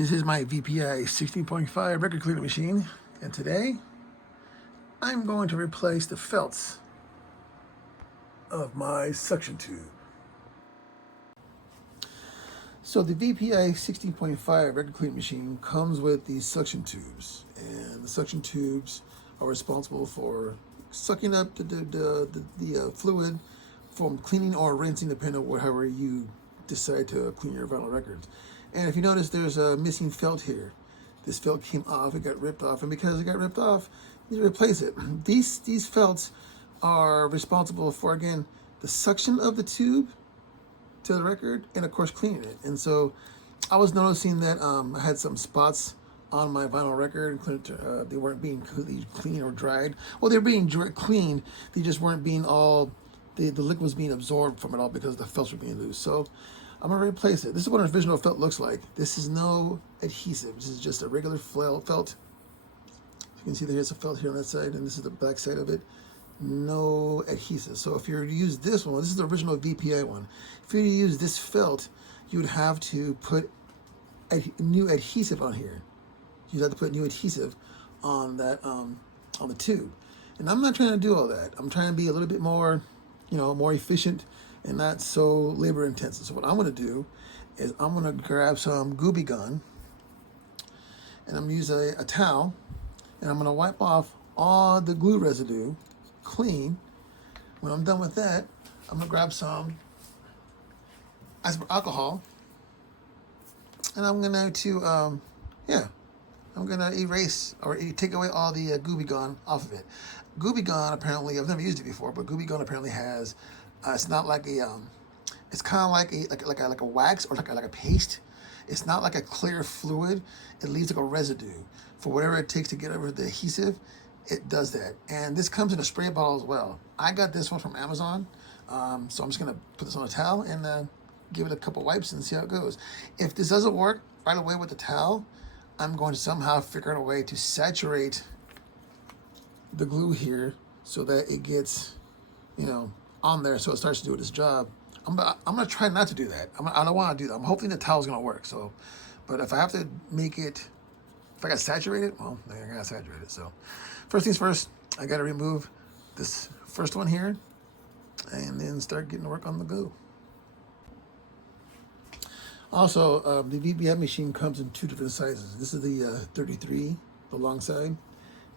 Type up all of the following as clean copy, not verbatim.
This is my VPI 16.5 record cleaning machine, and today I'm going to replace the felts of my suction tube. So the VPI 16.5 record cleaning machine comes with these suction tubes, and the suction tubes are responsible for sucking up the fluid from cleaning or rinsing, depending on however you decide to clean your vinyl records. And if you notice, there's a missing felt here. This felt came off, it got ripped off, and because it got ripped off, you need to replace it. These felts are responsible for, again, the suction of the tube to the record, and of course cleaning it. And so I was noticing that I had some spots on my vinyl record. They weren't being completely cleaned or dried. Well, they were being cleaned, they just weren't being all, the liquid was being absorbed from it all because the felts were being loose. So I'm gonna replace it. This is what an original felt looks like. This is no adhesive. This is just a regular felt. You can see there's a felt here on that side, and this is the back side of it. No adhesive. So if you use this one, this is the original VPI one. If you use this felt, you would have to put a new adhesive on here. You'd have to put new adhesive on that on the tube. And I'm not trying to do all that. I'm trying to be a little bit more, more efficient and not so labor intensive. So what I'm gonna do is I'm gonna grab some Goo Gone, and I'm gonna use a towel, and I'm gonna wipe off all the glue residue clean. When I'm done with that, I'm gonna grab some alcohol, and I'm gonna I'm gonna erase or take away all the Goo Gone off of it. Goo Gone, apparently, I've never used it before, but Goo Gone apparently has, it's not like it's kind of like a wax or like a paste. It's not like a clear fluid. It leaves like a residue. For whatever it takes to get over the adhesive, it does that. And this comes in a spray bottle as well. I got this one from Amazon, so I'm just gonna put this on a towel and give it a couple wipes and see how it goes. If this doesn't work right away with the towel, I'm going to somehow figure out a way to saturate the glue here so that it gets, on there, so it starts to do its job. I'm gonna try not to do that. I don't want to do that. I'm hoping the towel's gonna work. So, but if I have to make it, if I got to saturate it, well, I gotta saturate it. So, first things first, I gotta remove this first one here, and then start getting to work on the glue. Also, the VPI machine comes in two different sizes. This is the 33, the long side.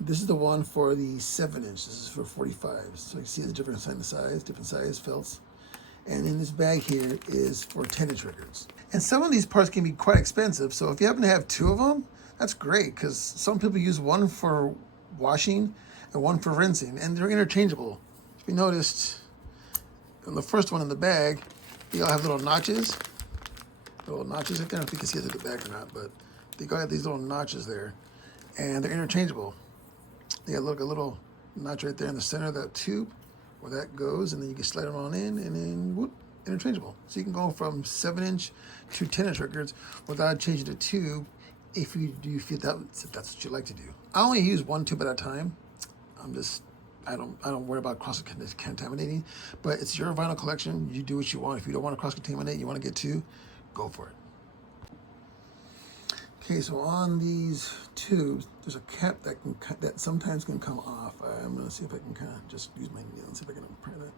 This is the one for the 7-inch. This is for 45. So you see the different size felts. And in this bag here is for 10-inch records. And some of these parts can be quite expensive. So if you happen to have two of them, that's great, because some people use one for washing and one for rinsing, and they're interchangeable. If you noticed, on the first one in the bag, they all have little notches. Little notches. I don't know if you can see it in the bag or not, but they got these little notches there, and they're interchangeable. They got a little notch right there in the center of that tube where that goes, and then you can slide it on in, and then whoop, interchangeable. So you can go from 7-inch to 10-inch records without changing the tube if you do feel if that's what you like to do. I only use one tube at a time. I don't worry about cross-contaminating, but it's your vinyl collection. You do what you want. If you don't want to cross-contaminate, you want to get two, go for it. Okay, so on these tubes, there's a cap that sometimes can come off. I'm gonna see if I can kind of just use my nail and see if I can pry that.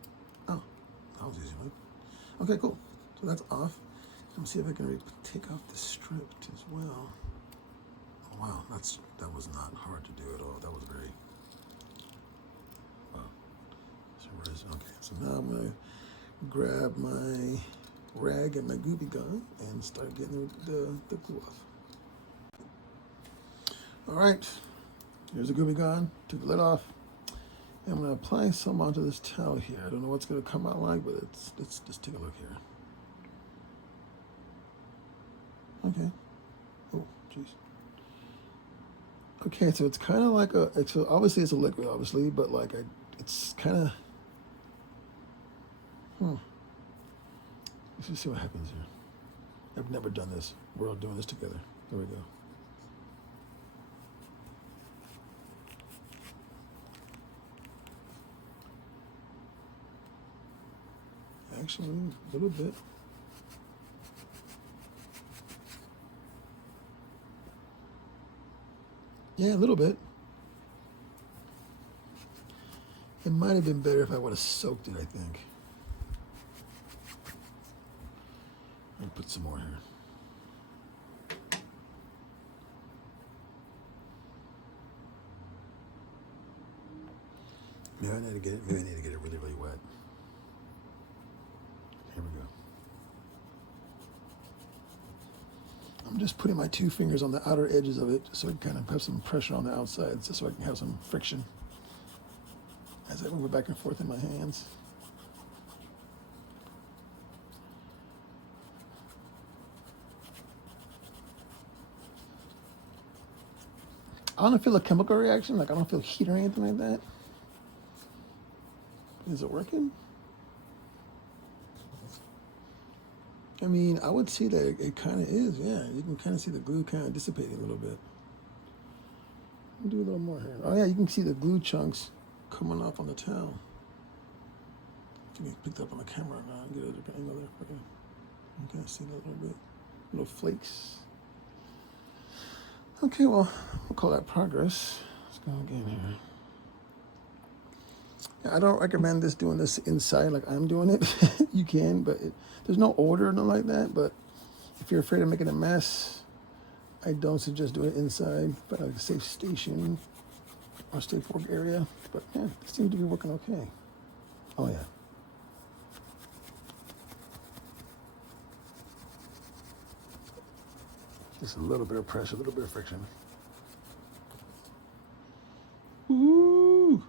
Oh, that was easy enough. Okay, cool. So that's off. Let me see if I can take off the strip as well. Oh, wow, that was not hard to do at all. That was very. Wow. Okay, so now I'm gonna grab my rag and my Goo Gone and start getting the glue off. All right, here's the Goo Gone. Took the lid off. And I'm gonna apply some onto this towel here. I don't know what's gonna come out like, but let's just take a look here. Okay. Oh, jeez. Okay, so it's kind of like so obviously it's a liquid, obviously, but like it's kind of. Let's just see what happens here. I've never done this. We're all doing this together. There we go. Actually, a little bit. Yeah, a little bit. It might have been better if I would have soaked it, I think. Let me put some more here. Maybe I need to get it. Maybe I need to get it really, really wet. Here we go. I'm just putting my 2 fingers on the outer edges of it, so I can kind of have some pressure on the outside, just so I can have some friction as I move it back and forth in my hands. I don't feel a chemical reaction, like I don't feel heat or anything like that. Is it working? I mean, I would see that it kind of is, yeah. You can kind of see the glue kind of dissipating a little bit. I'll do a little more here. Oh yeah, you can see the glue chunks coming off on the towel. Can you pick that up on the camera now and get a different angle there for you? You can see that a little bit, little flakes. Okay, well, we'll call that progress. Let's go again here. I don't recommend doing this inside like I'm doing it. You can, but there's no order or nothing like that. But if you're afraid of making a mess, I don't suggest doing it inside, but like a safe station or safe work area. But yeah, it seems to be working okay. Oh yeah. Just a little bit of pressure, a little bit of friction. Ooh.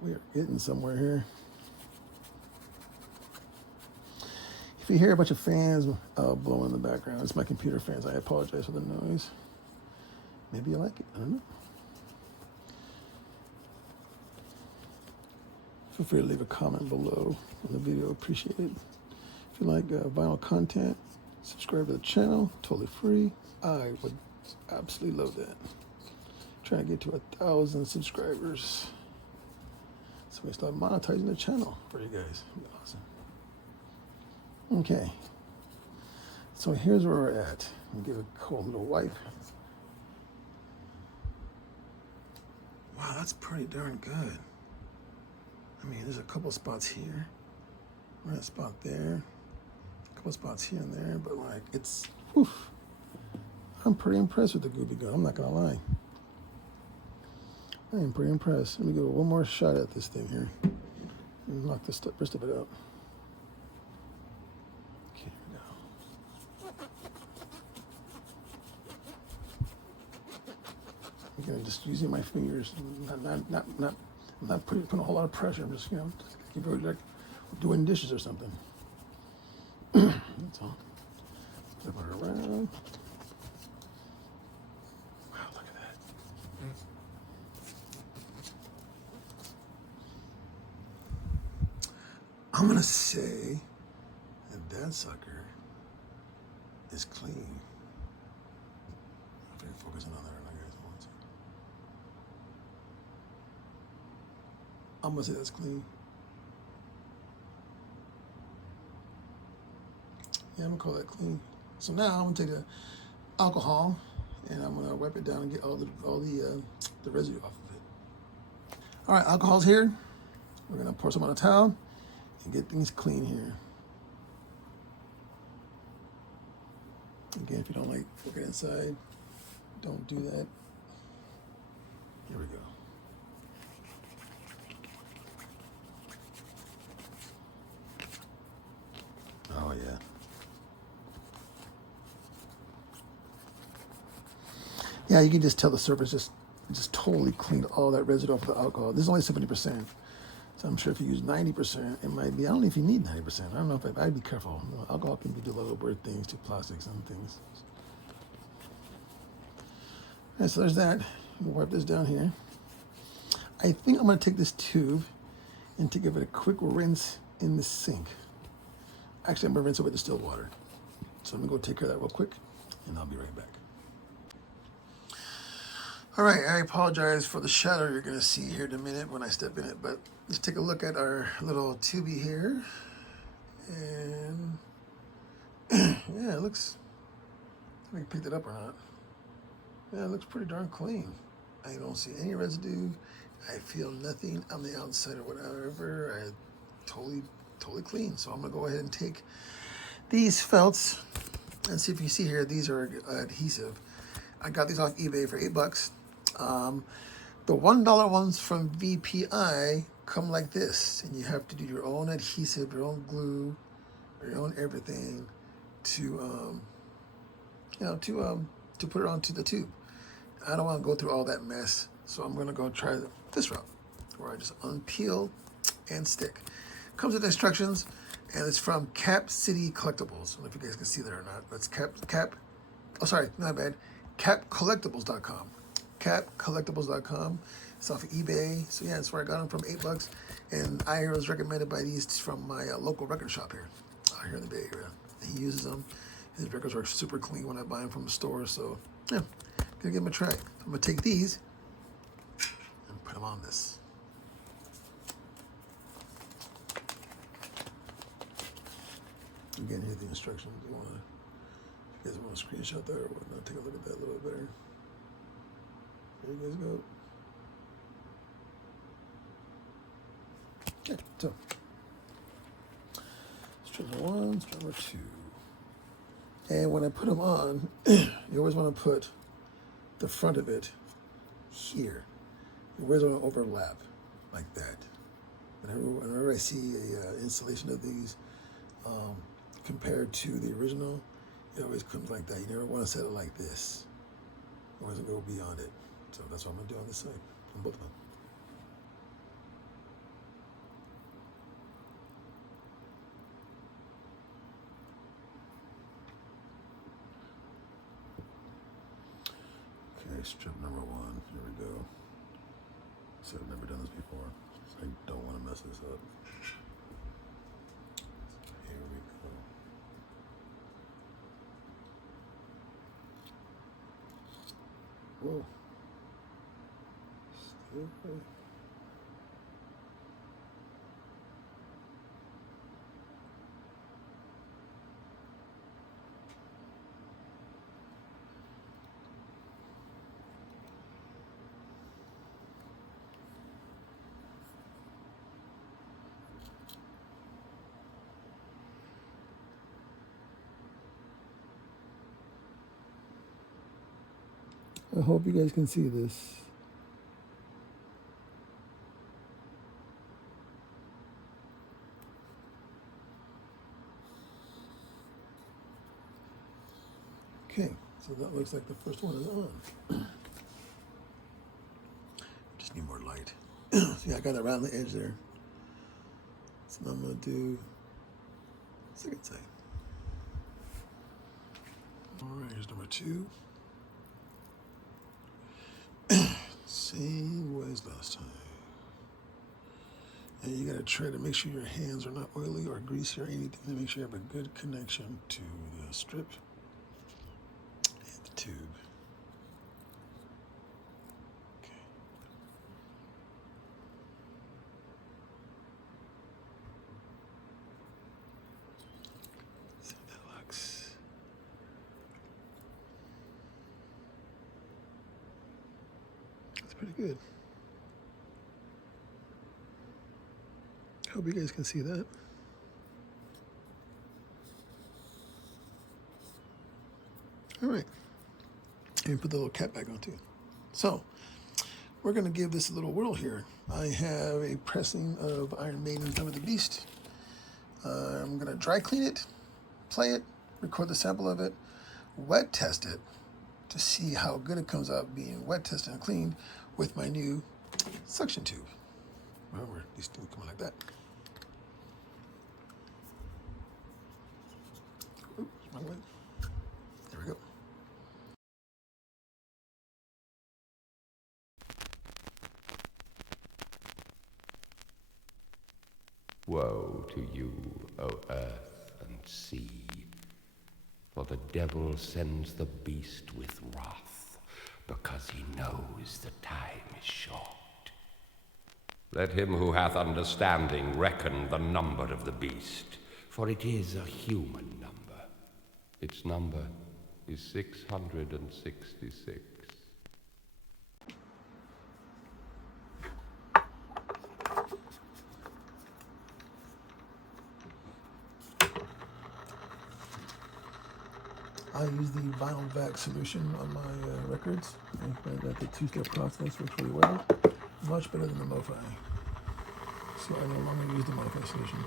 We are getting somewhere here. If you hear a bunch of fans blowing in the background, it's my computer fans. I apologize for the noise. Maybe you like it. I don't know. Feel free to leave a comment below on the video. Appreciate it. If you like vinyl content, subscribe to the channel. Totally free. I would absolutely love that. Trying to get to 1,000 subscribers, so we start monetizing the channel for you guys. It'd be awesome. Okay, so here's where we're at. I'll give it a cold little wipe. Wow, that's pretty darn good. I mean, there's a couple spots here, right spot there, a couple spots here and there, but like it's, whew, I'm pretty impressed with the Goo Gone. I'm not gonna lie. I am pretty impressed. Let me give it one more shot at this thing here and knock the rest of it out. Okay, here we go. I'm gonna just using my fingers, I'm not putting a whole lot of pressure. I'm just, just keep it like doing dishes or something. That's all. Flip it around. Wow, look at that. I'm gonna say that sucker is clean. If you're focusing on that or not, guys, I'm gonna say that's clean. Yeah, I'm gonna call that clean. So now I'm gonna take the alcohol and I'm gonna wipe it down and get all the residue off of it. All right, alcohol's here. We're gonna pour some on a towel and get things clean here. Again, if you don't like looking inside, don't do that. Here we go. Oh yeah. Yeah, you can just tell the surface just totally cleaned all that residue off the alcohol. This is only 70%. So I'm sure if you use 90%, it might be, I don't know if you need 90%. I don't know if I'd be careful. Alcohol can do a lot of weird things to plastics and things. All right, so there's that. We'll wipe this down here. I think I'm gonna take this tube and to give it a quick rinse in the sink. Actually, I'm gonna rinse it with distilled water. So I'm gonna go take care of that real quick and I'll be right back. All right, I apologize for the shadow you're gonna see here in a minute when I step in it, but let's take a look at our little tubey here. And yeah, it looks, I think I picked it up or not. Yeah, it looks pretty darn clean. I don't see any residue. I feel nothing on the outside or whatever. I totally clean. So I'm gonna go ahead and take these felts and see if you see here. These are adhesive. I got these off eBay for $8. The $1 ones from VPI come like this, and you have to do your own adhesive, your own glue, your own everything to to put it onto the tube. I don't want to go through all that mess, so I'm gonna go try this route, where I just unpeel and stick. Comes with instructions, and it's from Cap City Collectibles. I don't know if you guys can see that or not. That's oh sorry, not bad. CapCollectibles.com. CapCollectibles.com. It's off of eBay. So yeah, that's where I got them from $8. And I was recommended by these from my local record shop here in the Bay Area. He uses them. His records are super clean when I buy them from the store. So yeah, gonna give them a try. I'm gonna take these and put them on this. Again, here's the instructions. If you guys want to screenshot that or whatnot, take a look at that a little bit better. There you guys go. Okay, so strip number 1, strip number 2. And when I put them on, you always want to put the front of it here. You always want to overlap like that. Whenever I see a installation of these compared to the original, it always comes like that. You never want to set it like this. You always go beyond it. So that's what I'm going to do on this side, on both of them. Okay, strip number 1. Here we go. So I've never done this before, so I don't want to mess this up. Here we go. Whoa. Still right. I hope you guys can see this. Okay, so that looks like the first one is on. Just need more light. See, I got it around the edge there. So now I'm gonna do second side. All right, here's number 2. Same way as last time. And you gotta try to make sure your hands are not oily or greasy or anything to make sure you have a good connection to the strip and the tube. Okay. See how that looks. That's pretty good. Hope you guys can see that. All right. Let me put the little cap back on too. So, we're going to give this a little whirl here. I have a pressing of Iron Maiden's Number the Beast. I'm going to dry clean it, play it, record the sample of it, wet test it to see how good it comes out being wet tested and cleaned with my new suction tube. Remember, these two come like that. Oops, wrong way. There we go. Woe to you, O earth and sea, for the devil sends the beast with wrath, because he knows the time is short. Let him who hath understanding reckon the number of the beast, for it is a human number. Its number is 666. I use the vinyl vac solution on my records. I find that the two-step process works really well, much better than the MoFi. So I no longer use the MoFi solution.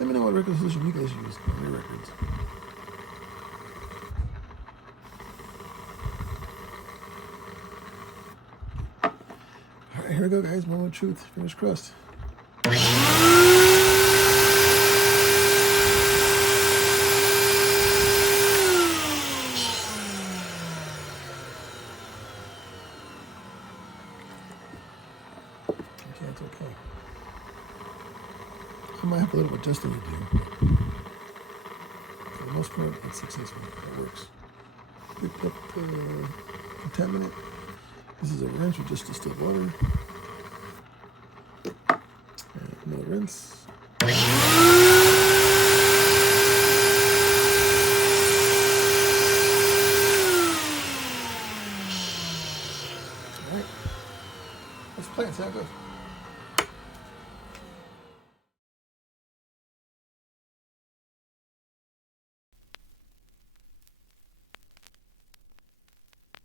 Let me know what record solution you guys use on your records. All right, here we go, guys. Moment of truth. Fingers crossed. Okay, it's okay. I might have a little adjusting to do. For the most part, it's successful. It works. Picked up the contaminant. This is a rinse with just distilled water. And another rinse. All right. Let's play and see how it goes.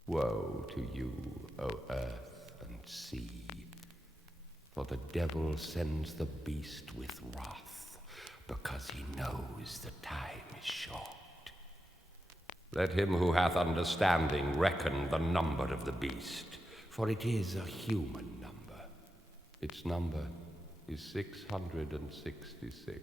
Woe to you, O earth and sea, for the devil sends the beast with wrath, because he knows the time is short. Let him who hath understanding reckon the number of the beast, for it is a human number. Its number is 666.